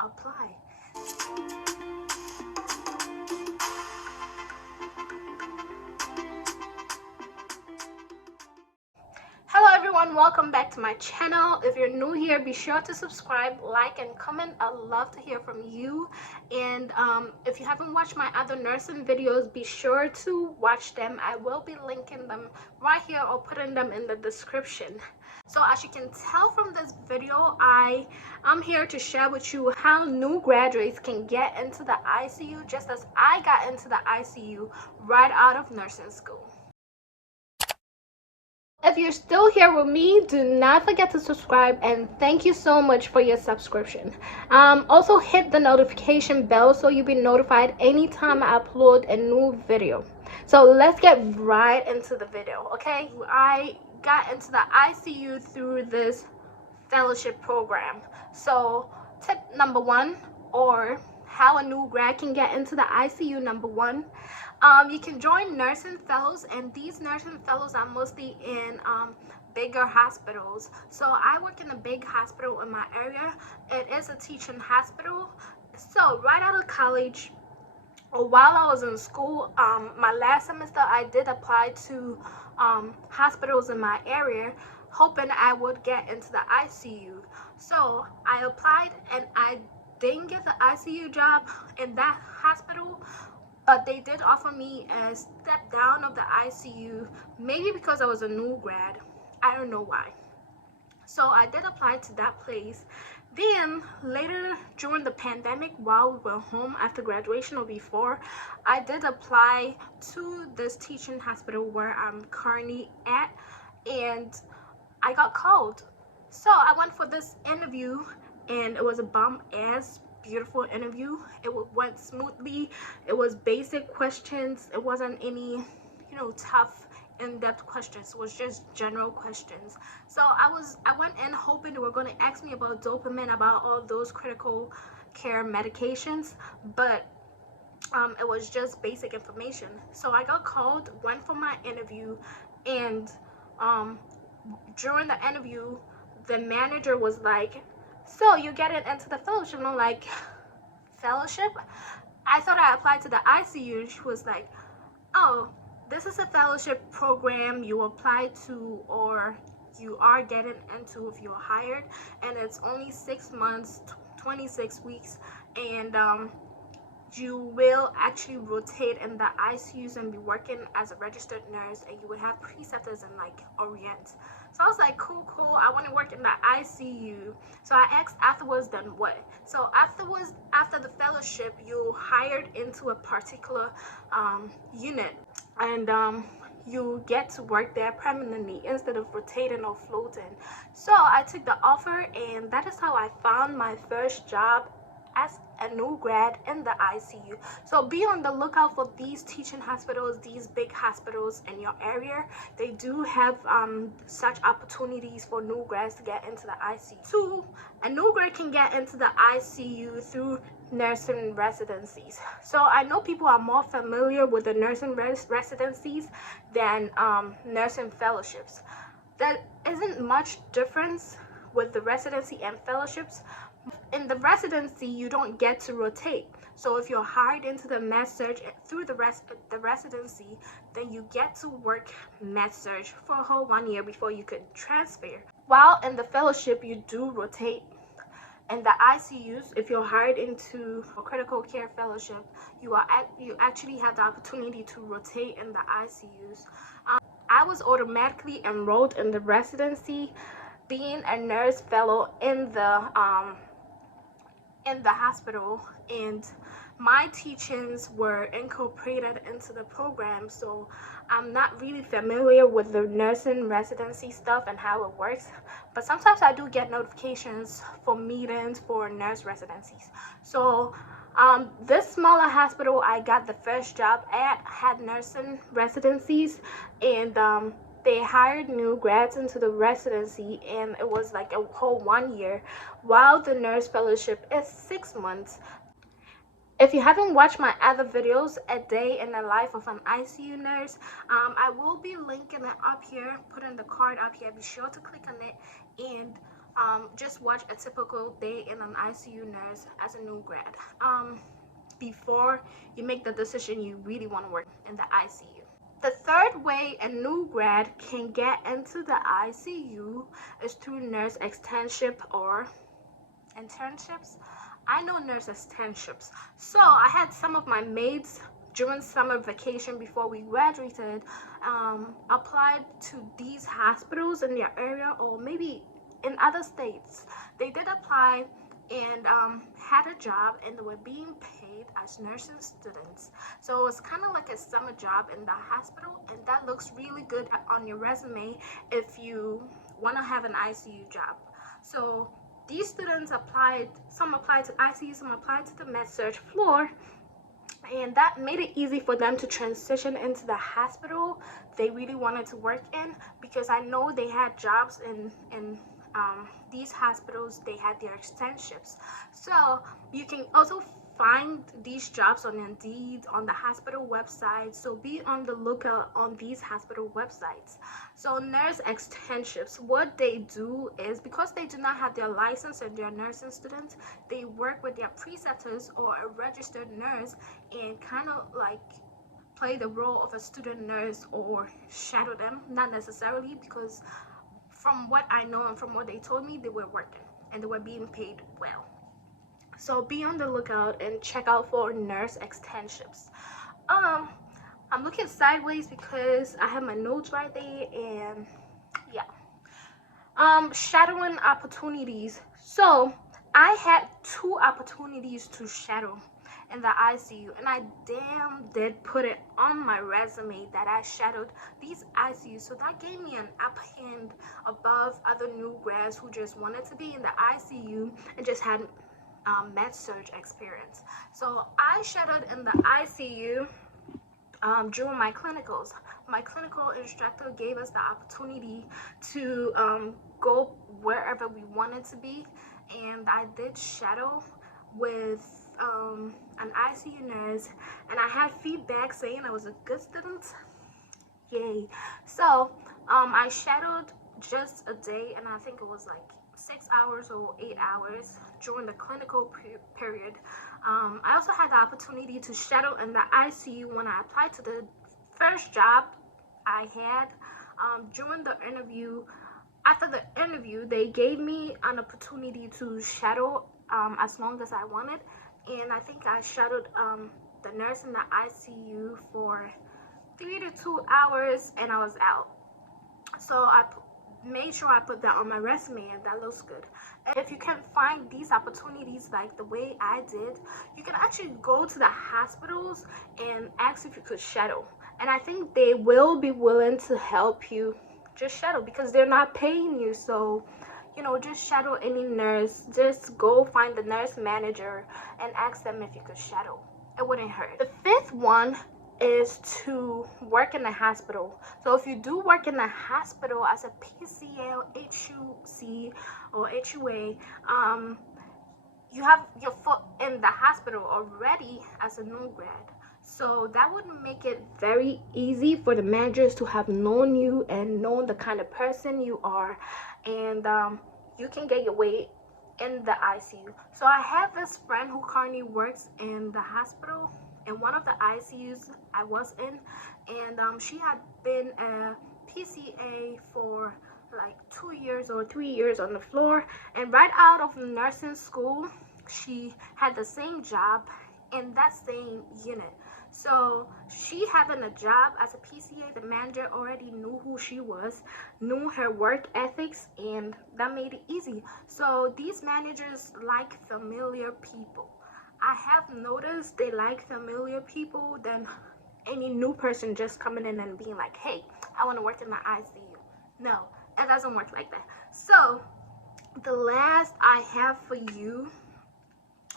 apply. Hello everyone, welcome back to my channel. If you're new here, be sure to subscribe, like, and comment. I'd love to hear from you. And if you haven't watched my other nursing videos, be sure to watch them. I will be linking them right here or putting them in the description. So as you can tell from this video, I'm here to share with you how new graduates can get into the ICU, just as I got into the ICU right out of nursing school. If you're still here with me, do not forget to subscribe, and thank you so much for your subscription. Also hit the notification bell so you'll be notified anytime I upload a new video. So let's get right into the video, okay? I got into the ICU through this fellowship program. So tip number one, or how a new grad can get into the ICU, number one, you can join nursing fellows, and these nursing fellows are mostly in bigger hospitals. So I work in a big hospital in my area. It is a teaching hospital. So right out of college, or while I was in school, my last semester, I did apply to hospitals in my area, hoping I would get into the ICU. So I applied, and I didn't get the ICU job in that hospital, but they did offer me a step down of the ICU, maybe because I was a new grad. I don't know why. So I did apply to that place. Then later during the pandemic, while we were home after graduation or before, I did apply to this teaching hospital where I'm currently at, and I got called. So I went for this interview, and it was a bomb-ass beautiful interview. It went smoothly. It was basic questions. It wasn't any, tough in-depth questions. It was just general questions. So I went in hoping they were going to ask me about dopamine, about all those critical care medications, but it was just basic information. So I got called, went for my interview, and during the interview, the manager was like, "So you getting into the fellowship?" And I'm like, "Fellowship? I thought I applied to the ICU." And she was like, "Oh, this is a fellowship program you apply to, or you are getting into if you're hired, and it's only 6 months, 26 weeks, and you will actually rotate in the ICUs and be working as a registered nurse, and you would have preceptors and like orient." So I was like, cool, I want to work in the ICU. So I asked afterwards, then what? So afterwards, after the fellowship, you're hired into a particular unit, and you get to work there permanently instead of rotating or floating. So I took the offer, and that is how I found my first job as a new grad in the ICU. So be on the lookout for these teaching hospitals, these big hospitals in your area. They do have such opportunities for new grads to get into the ICU. Two, a new grad can get into the ICU through nursing residencies. So I know people are more familiar with the nursing residencies than nursing fellowships. There isn't much difference with the residency and fellowships. In the residency, you don't get to rotate. So if you're hired into the med surg through the residency, then you get to work med surg for a whole 1 year before you could transfer. While in the fellowship, you do rotate. In the ICUs, if you're hired into a critical care fellowship, you actually have the opportunity to rotate in the ICUs. I was automatically enrolled in the residency, being a nurse fellow in the hospital, and my teachings were incorporated into the program. So I'm not really familiar with the nursing residency stuff and how it works, but sometimes I do get notifications for meetings for nurse residencies. So this smaller hospital I got the first job at had nursing residencies, and they hired new grads into the residency, and it was like a whole 1 year, while the nurse fellowship is 6 months. If you haven't watched my other videos, A Day in the Life of an ICU Nurse, I will be linking it up here, putting the card up here. Be sure to click on it, and just watch a typical day in an ICU nurse as a new grad, before you make the decision you really want to work in the ICU. The third way a new grad can get into the ICU is through nurse externship or internships. I know nurse externships. So I had some of my mates during summer vacation before we graduated applied to these hospitals in their area, or maybe in other states. They did apply and had a job, and they were being paid as nursing students. So it's kind of like a summer job in the hospital, and that looks really good on your resume if you want to have an ICU job. So these students applied, some applied to ICU, some applied to the med-surg floor, and that made it easy for them to transition into the hospital they really wanted to work in, because I know they had jobs in these hospitals. They had their externships. So you can also find these jobs on Indeed, on the hospital website. So be on the lookout on these hospital websites. So nurse externships, what they do is, because they do not have their license and they're nursing students, they work with their preceptors or a registered nurse and kind of like play the role of a student nurse or shadow them. Not necessarily, because from what I know and from what they told me, they were working and they were being paid well. So be on the lookout and check out for nurse externships. I'm looking sideways because I have my notes right there, and yeah. Shadowing opportunities. So I had 2 opportunities to shadow in the ICU, and I damn did put it on my resume that I shadowed these ICUs. So that gave me an upper hand above other new grads who just wanted to be in the ICU and just had med-surg experience. So I shadowed in the ICU during my clinicals. My clinical instructor gave us the opportunity to go wherever we wanted to be, and I did shadow with an ICU nurse, and I had feedback saying I was a good student. Yay. So I shadowed just a day, and I think it was like 6 hours or 8 hours during the clinical period. I also had the opportunity to shadow in the ICU when I applied to the first job I had. During the interview, after the interview, they gave me an opportunity to shadow as long as I wanted, and I think I shadowed the nurse in the ICU for 3 to 2 hours, and I was out. So I made sure I put that on my resume, and that looks good. And if you can find these opportunities like the way I did, you can actually go to the hospitals and ask if you could shadow, and I think they will be willing to help you just shadow, because they're not paying you. So you know, just shadow any nurse. Just go find the nurse manager and ask them if you could shadow. It wouldn't hurt. The 5th one is to work in the hospital. So if you do work in the hospital as a PCL, HUC, or HUA, you have your foot in the hospital already as a new grad. So that would make it very easy for the managers to have known you and known the kind of person you are, and you can get your way in the ICU. So I have this friend who currently works in the hospital in one of the ICUs I was in, and she had been a PCA for like 2 years or 3 years on the floor, and right out of nursing school she had the same job in that same unit. So she having a job as a PCA, the manager already knew who she was, knew her work ethics, and that made it easy. So these managers like familiar people. I have noticed they like familiar people than any new person just coming in and being like, hey, I want to work in the ICU. No, it doesn't work like that. So the last I have for you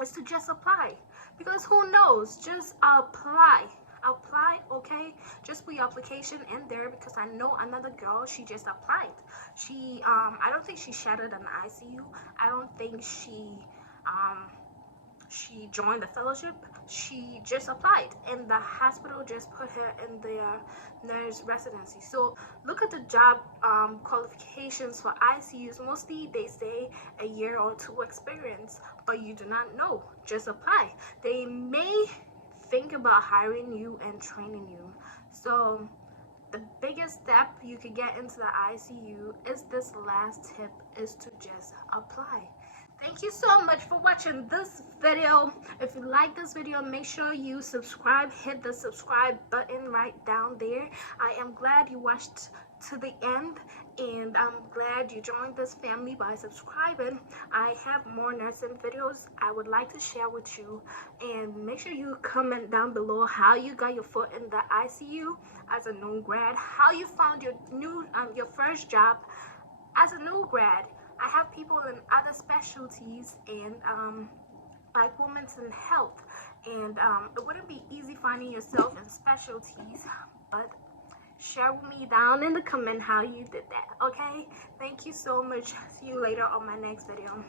is to just apply, because who knows, just apply, okay? Just put your application in there, because I know another girl, she just applied. She I don't think she shadowed an ICU. I don't think she she joined the fellowship, she just applied and the hospital just put her in their nurse residency. So look at the job qualifications for ICUs. Mostly they say a year or two experience, but you do not know. Just apply. They may think about hiring you and training you. So the biggest step you could get into the ICU is this last tip, is to just apply. Thank you so much for watching this video. If you like this video, make sure you subscribe. Hit the subscribe button right down there. I am glad you watched to the end, and I'm glad you joined this family by subscribing. I have more nursing videos I would like to share with you, and make sure you comment down below how you got your foot in the ICU as a new grad, how you found your first job as a new grad. I have people in other specialties and like women's in health, and it wouldn't be easy finding yourself in specialties, but share with me down in the comment how you did that. Okay, thank you so much. See you later on my next video.